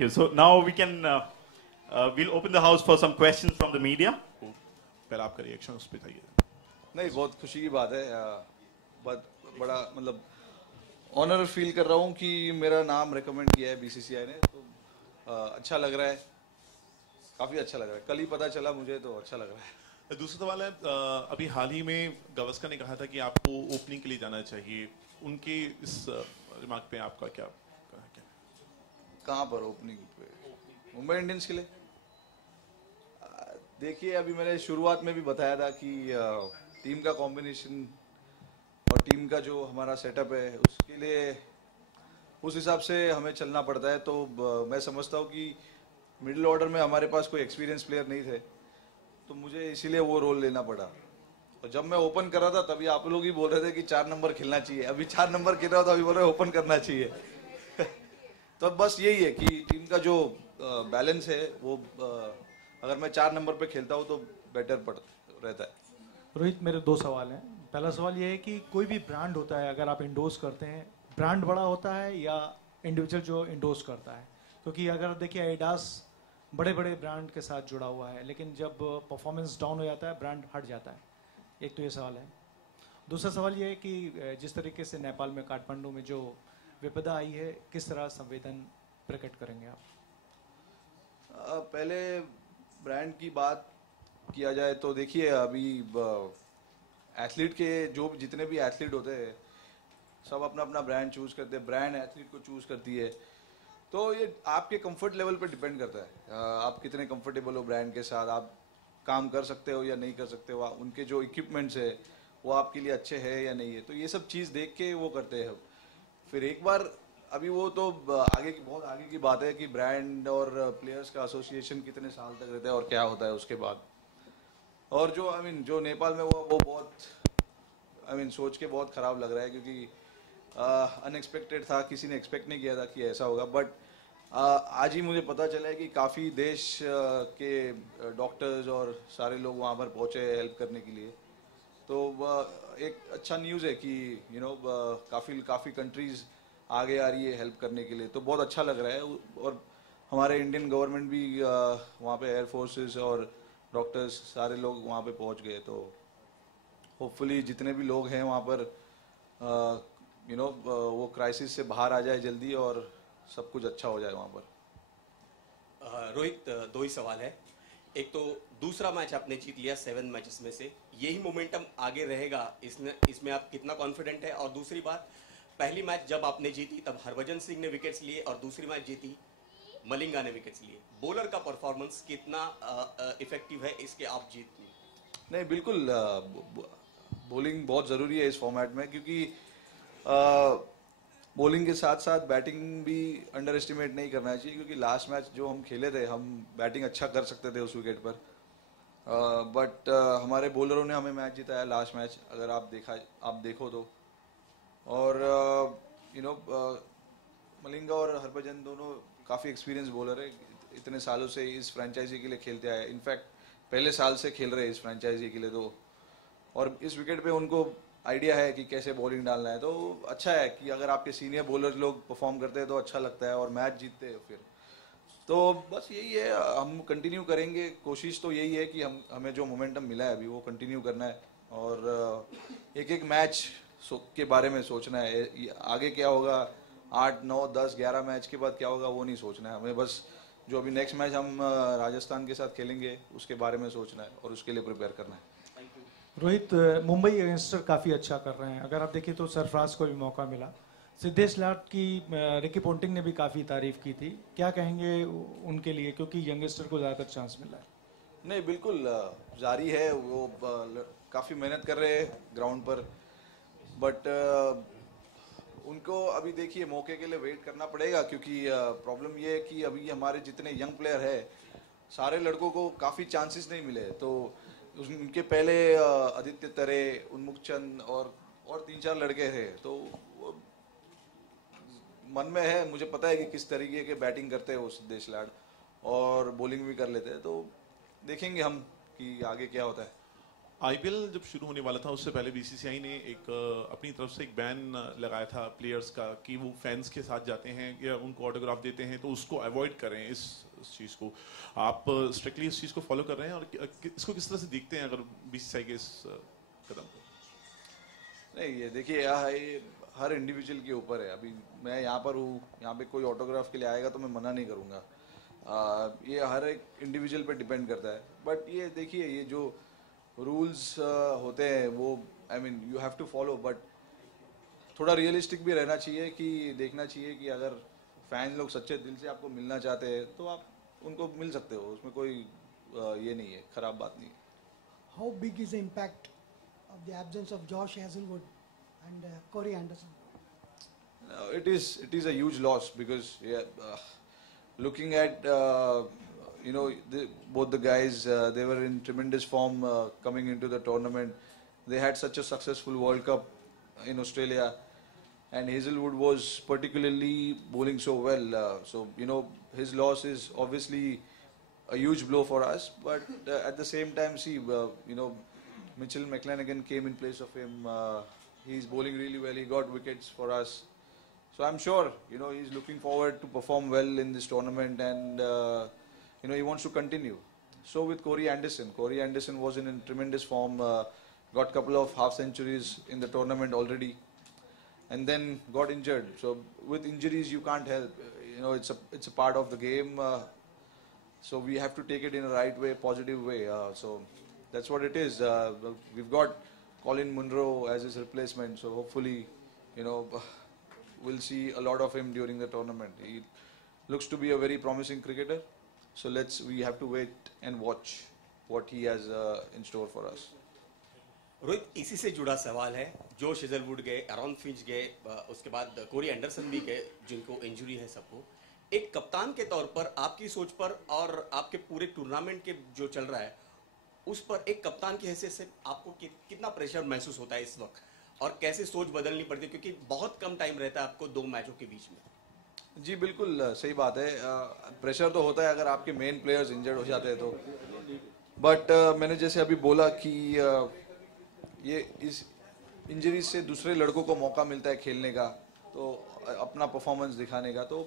you. So now we can, we'll open the house for some questions from the media. पहले आपका reaction उस पे चाहिए। नहीं, बहुत खुशी की बात है। बहुत बड़ा मतलब ऑनर फील कर रहा हूँ कि मेरा नाम रिकमेंड किया है बीसीसीआई ने, तो अच्छा लग रहा है, काफ़ी अच्छा लग रहा है। कल ही पता चला मुझे, तो अच्छा लग रहा है। दूसरा सवाल है, अभी हाल ही में गावस्कर ने कहा था कि आपको ओपनिंग के लिए जाना चाहिए, उनके इस रिमार्क पे आपका क्या? कहाँ पर ओपनिंग पे? मुंबई इंडियंस के लिए देखिए, अभी मैंने शुरुआत में भी बताया था कि टीम का कॉम्बिनेशन और टीम का जो हमारा सेटअप है, उसके लिए उस हिसाब से हमें चलना पड़ता है। तो मैं समझता हूँ कि मिडिल ऑर्डर में हमारे पास कोई एक्सपीरियंस प्लेयर नहीं थे, तो मुझे इसीलिए वो रोल लेना पड़ा। और जब मैं ओपन कर रहा था तभी आप लोग ही बोल रहे थे कि 4 नंबर खेलना चाहिए। अभी 4 नंबर खेल रहा था, अभी बोल रहे ओपन करना चाहिए। तो बस यही है कि टीम का जो बैलेंस है वो अगर मैं 4 नंबर पे खेलता हूँ तो बेटर पड़ रहता है। रोहित, मेरे 2 सवाल हैं। पहला सवाल ये है कि कोई भी ब्रांड होता है, अगर आप इंडोर्स करते हैं, ब्रांड बड़ा होता है या इंडिविजुअल जो इंडोर्स करता है? क्योंकि अगर देखिए एडिडास बड़े बड़े ब्रांड के साथ जुड़ा हुआ है, लेकिन जब परफॉर्मेंस डाउन हो जाता है ब्रांड हट जाता है। एक तो ये सवाल है। दूसरा सवाल ये है कि जिस तरीके से नेपाल में काठमांडू में जो विपदा आई है, किस तरह संवेदन प्रकट करेंगे आप? पहले ब्रांड की बात किया जाए तो देखिए, अभी एथलीट के जो जितने भी एथलीट होते हैं सब अपना अपना ब्रांड चूज करते हैं, ब्रांड एथलीट को चूज करती है। तो ये आपके कंफर्ट लेवल पे डिपेंड करता है, आप कितने कंफर्टेबल हो ब्रांड के साथ, आप काम कर सकते हो या नहीं कर सकते हो, उनके जो इक्विपमेंट्स है वो आपके लिए अच्छे हैं या नहीं है। तो ये सब चीज़ देख के वो करते हैं। फिर एक बार अभी वो तो आगे की बहुत आगे की बात है कि ब्रांड और प्लेयर्स का एसोसिएशन कितने साल तक रहता है और क्या होता है उसके बाद। और जो जो नेपाल में हुआ वो बहुत सोच के बहुत ख़राब लग रहा है, क्योंकि अनएक्सपेक्टेड था, किसी ने एक्सपेक्ट नहीं किया था कि ऐसा होगा। बट आज ही मुझे पता चला है कि काफ़ी देश के डॉक्टर्स और सारे लोग वहाँ पर पहुँचे हेल्प करने के लिए। तो एक अच्छा न्यूज़ है कि काफ़ी कंट्रीज़ आगे आ रही है हेल्प करने के लिए, तो बहुत अच्छा लग रहा है। और हमारे इंडियन गवर्नमेंट भी वहाँ पे एयर फोर्सेस और डॉक्टर्स सारे लोग वहाँ पे पहुँच गए। तो होपफुली जितने भी लोग हैं वहाँ पर वो क्राइसिस से बाहर आ जाए जल्दी और सब कुछ अच्छा हो जाए वहाँ पर। रोहित, 2 ही सवाल है। एक तो दूसरा मैच आपने जीत लिया 7 मैचेस में से, यही मोमेंटम आगे रहेगा, इसमें आप कितना कॉन्फिडेंट है? और दूसरी बात, पहली मैच जब आपने जीती तब हरभजन सिंह ने विकेट्स लिए और दूसरी मैच जीती मलिंगा ने विकेट्स लिए। बॉलर का परफॉर्मेंस कितना इफेक्टिव है इसके आप जीत लिए? नहीं, बिल्कुल बॉलिंग बहुत ज़रूरी है इस फॉर्मेट में, क्योंकि बॉलिंग के साथ साथ बैटिंग भी अंडर एस्टिमेट नहीं करना चाहिए। क्योंकि लास्ट मैच जो हम खेले थे, हम बैटिंग अच्छा कर सकते थे उस विकेट पर, बट हमारे बॉलरों ने हमें मैच जिताया लास्ट मैच, अगर आप देखो तो। और मलिंगा और हरभजन दोनों काफ़ी एक्सपीरियंस बॉलर है, इतने सालों से इस फ्रेंचाइजी के लिए खेलते आए, इनफैक्ट पहले साल से खेल रहे हैं इस फ्रेंचाइजी के लिए। तो और इस विकेट पे उनको आइडिया है कि कैसे बॉलिंग डालना है। तो अच्छा है कि अगर आपके सीनियर बॉलर लोग परफॉर्म करते हैं तो अच्छा लगता है और मैच जीतते हैं फिर। तो बस यही है, हम कंटिन्यू करेंगे। कोशिश तो यही है कि हमें जो मोमेंटम मिला है अभी वो कंटिन्यू करना है और एक एक मैच के बारे में सोचना है। आगे क्या होगा, 8, 9, 10, 11 मैच के बाद क्या होगा वो नहीं सोचना है हमें। बस जो अभी नेक्स्ट मैच हम राजस्थान के साथ खेलेंगे उसके बारे में सोचना है और उसके लिए प्रिपेयर करना है। रोहित, मुंबई यंगस्टर काफ़ी अच्छा कर रहे हैं। अगर आप देखिए तो सरफराज को भी मौका मिला, सिद्धेश लाट की रिकी पोंटिंग ने भी काफ़ी तारीफ की थी। क्या कहेंगे उनके लिए, क्योंकि यंगस्टर को ज़्यादातर चांस मिला है? नहीं, बिल्कुल जारी है, वो काफ़ी मेहनत कर रहे हैं ग्राउंड पर, बट उनको अभी देखिए मौके के लिए वेट करना पड़ेगा। क्योंकि प्रॉब्लम ये है कि अभी हमारे जितने यंग प्लेयर है सारे लड़कों को काफ़ी चांसेस नहीं मिले। तो उनके पहले आदित्य तरे, उन्मुख चंद और 3-4 लड़के थे। तो मन में है, मुझे पता है कि किस तरीके के बैटिंग करते हैं वो सिद्धेश लाड और बॉलिंग भी कर लेते हैं। तो देखेंगे हम कि आगे क्या होता है। आईपीएल जब शुरू होने वाला था उससे पहले बीसीसीआई ने एक अपनी तरफ से एक बैन लगाया था प्लेयर्स का कि वो फैंस के साथ जाते हैं या उनको ऑटोग्राफ देते हैं तो उसको अवॉइड करें इस चीज़ को। आप स्ट्रिक्टली इस चीज़ को फॉलो कर रहे हैं और इसको किस तरह से देखते हैं अगर बीसीसीआई के इस कदम को? नहीं, ये देखिए ये हर इंडिविजुअल के ऊपर है। अभी मैं यहाँ पर हूँ, यहाँ पे कोई ऑटोग्राफ के लिए आएगा तो मैं मना नहीं करूँगा। ये हर एक इंडिविजुअल पे डिपेंड करता है। बट ये देखिए, ये जो रूल्स होते हैं वो I mean you have to follow, but थोड़ा रियलिस्टिक भी रहना चाहिए कि देखना चाहिए कि अगर फैन लोग सच्चे दिल से आपको मिलना चाहते हैं तो आप उनको मिल सकते हो, उसमें कोई ये नहीं है, खराब बात नहीं है। How big is the impact of the absence of Josh Hazelwood and Corey Anderson? It is a huge loss because looking at both the guys, they were in tremendous form coming into the tournament. They had such a successful World Cup in Australia, and Hazelwood was particularly bowling so well. So his loss is obviously a huge blow for us. But at the same time, see, Mitchell McClenaghan came in place of him. He's bowling really well. He got wickets for us. So I'm sure, he's looking forward to perform well in this tournament, and he wants to continue. So with Corey Anderson was in tremendous form. Got a couple of half centuries in the tournament already, and then got injured. So with injuries, you can't help. It's a part of the game. So we have to take it in a right way, positive way. So that's what it is. We've got Colin Munro as his replacement. So hopefully, we'll see a lot of him during the tournament. He looks to be a very promising cricketer. So we have to wait and watch what he has in store for us. Rohit, इसी से जुड़ा सवाल है। Josh Hazlewood गए, Aaron Finch गए, उसके बाद Corey Anderson भी गए जिनको इंजरी है सबको। एक कप्तान के तौर पर आपकी सोच पर और आपके पूरे टूर्नामेंट के जो चल रहा है उस पर एक कप्तान की हैसियत से आपको कितना प्रेशर महसूस होता है इस वक्त, और कैसे सोच बदलनी पड़ती है क्योंकि बहुत कम टाइम रहता है आपको 2 मैचों के बीच में? जी बिल्कुल सही बात है। प्रेशर तो होता है अगर आपके मेन प्लेयर्स इंजर्ड हो जाते हैं तो। बट मैंने जैसे अभी बोला कि ये इस इंजरीज से दूसरे लड़कों को मौका मिलता है खेलने का, तो अपना परफॉर्मेंस दिखाने का। तो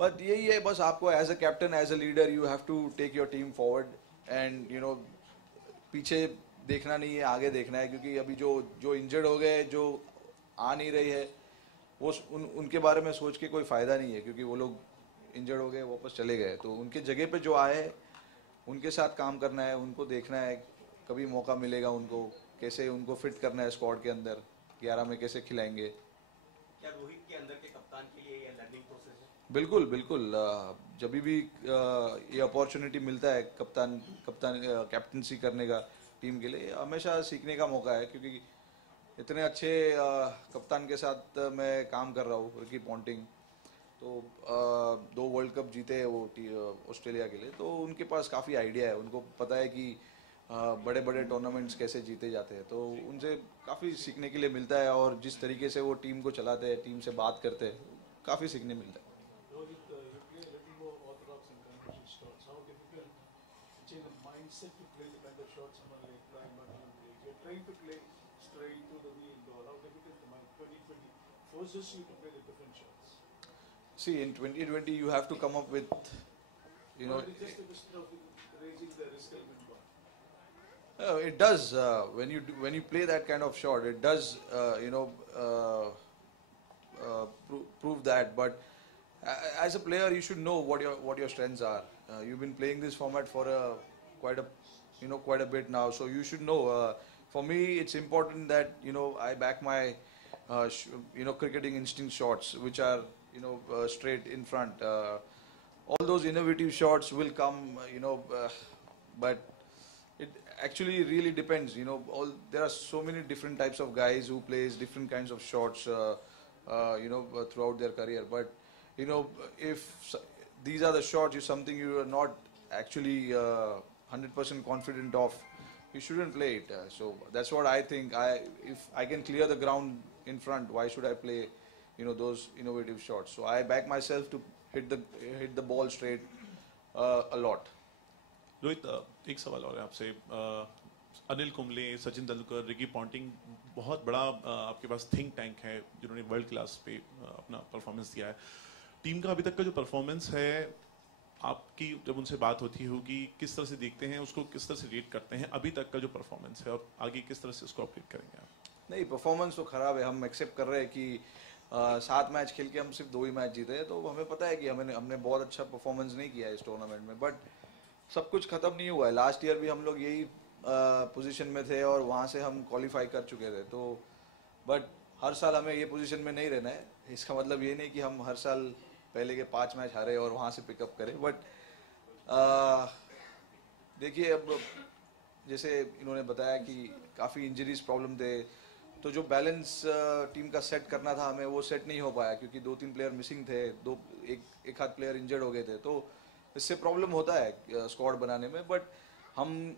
बट यही है, बस आपको as a captain, as a leader, you have to take your team forward and पीछे देखना नहीं है, आगे देखना है। क्योंकि अभी जो इंजर्ड हो गए, जो आ नहीं रही है, वो उनके बारे में सोच के कोई फ़ायदा नहीं है, क्योंकि वो लोग इंजर्ड हो गए, वापस चले गए। तो उनके जगह पे जो आए, उनके साथ काम करना है, उनको देखना है कभी मौका मिलेगा उनको, कैसे उनको फिट करना है स्क्वाड के अंदर, 11 में कैसे खिलाएंगे। क्या रोहित के अंदर के कप्तान के लिए ये लर्निंग प्रोसेस है? बिल्कुल बिल्कुल। जब भी ये अपॉर्चुनिटी मिलता है कैप्टनसी करने का टीम के लिए, हमेशा सीखने का मौका है। क्योंकि इतने अच्छे कप्तान के साथ मैं काम कर रहा हूँ, रिकी पॉन्टिंग, तो 2 वर्ल्ड कप जीते हैं वो ऑस्ट्रेलिया के लिए। तो उनके पास काफ़ी आइडिया है, उनको पता है कि बड़े बड़े टूर्नामेंट्स कैसे जीते जाते हैं। तो उनसे काफ़ी सीखने के लिए मिलता है, और जिस तरीके से वो टीम को चलाते हैं, टीम से बात करते हैं, काफ़ी सीखने मिलता है। See, in 2020 you have to come up with, it does when you play that kind of shot, it does prove that. But as a player, you should know what your strengths are. You've been playing this format for quite a bit now, so you should know. For me, it's important that I back my cricketing instinct shots, which are straight in front. All those innovative shots will come, but it actually really depends. There are so many different types of guys who plays different kinds of shots, throughout their career. But if these are the shots, something you are not actually 100% confident of, you shouldn't play it. So that's what I think. If I can clear the ground in front, why should I play those innovative shots? So I back myself to hit the ball straight a lot. Rohit, एक सवाल और है आपसे। Anil Kumble, Sachin Tendulkar, Ricky Ponting, बहुत बड़ा आपके पास think tank है जिन्होंने वर्ल्ड क्लास पे अपना परफॉर्मेंस दिया है। टीम का अभी तक का जो परफॉर्मेंस है, आपकी जब उनसे बात होती होगी, किस तरह से देखते हैं उसको, किस तरह से रेट करते हैं अभी तक का जो परफॉर्मेंस है, और आगे किस तरह से उसको अपडेट करेंगे आप? नहीं, परफॉर्मेंस तो खराब है, हम एक्सेप्ट कर रहे हैं कि 7 मैच खेल के हम सिर्फ 2 ही मैच जीते हैं, तो हमें पता है कि हमने बहुत अच्छा परफॉर्मेंस नहीं किया है इस टूर्नामेंट में, बट सब कुछ खत्म नहीं हुआ है। लास्ट ईयर भी हम लोग यही पोजीशन में थे और वहाँ से हम क्वालिफाई कर चुके थे, तो बट हर साल हमें ये पोजीशन में नहीं रहना है। इसका मतलब ये नहीं कि हम हर साल पहले के 5 मैच हारे और वहाँ से पिकअप करें, बट देखिए अब जैसे इन्होंने बताया कि काफ़ी इंजरीज प्रॉब्लम थे, तो जो बैलेंस टीम का सेट करना था हमें, वो सेट नहीं हो पाया क्योंकि 2-3 प्लेयर मिसिंग थे, एक आध प्लेयर इंजर्ड हो गए थे, तो इससे प्रॉब्लम होता है स्क्वाड बनाने में। बट हम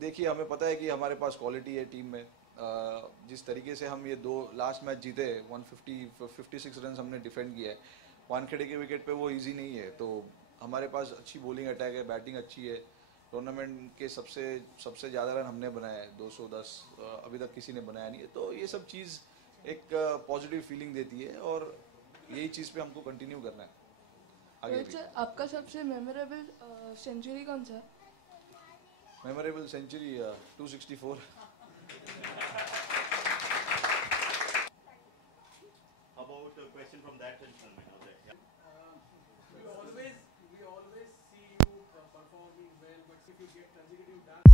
देखिए, हमें पता है कि हमारे पास क्वालिटी है टीम में। जिस तरीके से हम ये 2 लास्ट मैच जीते, 56 रन हमने डिफेंड किया है, वानखेड़े के विकेट पे वो इजी नहीं है, तो हमारे पास अच्छी बॉलिंग अटैक है, बैटिंग अच्छी है। टूर्नामेंट के सबसे ज़्यादा रन हमने बनाए हैं, 210, अभी तक किसी ने बनाया नहीं है, तो ये सब चीज़ एक पॉजिटिव फीलिंग देती है और यही चीज़ पे हमको कंटिन्यू करना है आगे भी। आपका सबसे मेमोरेबल सेंचुरी कौन सा? Memorable century 264। How about a question from that gentleman over there? We always see you performing well, but if you get consecutive dance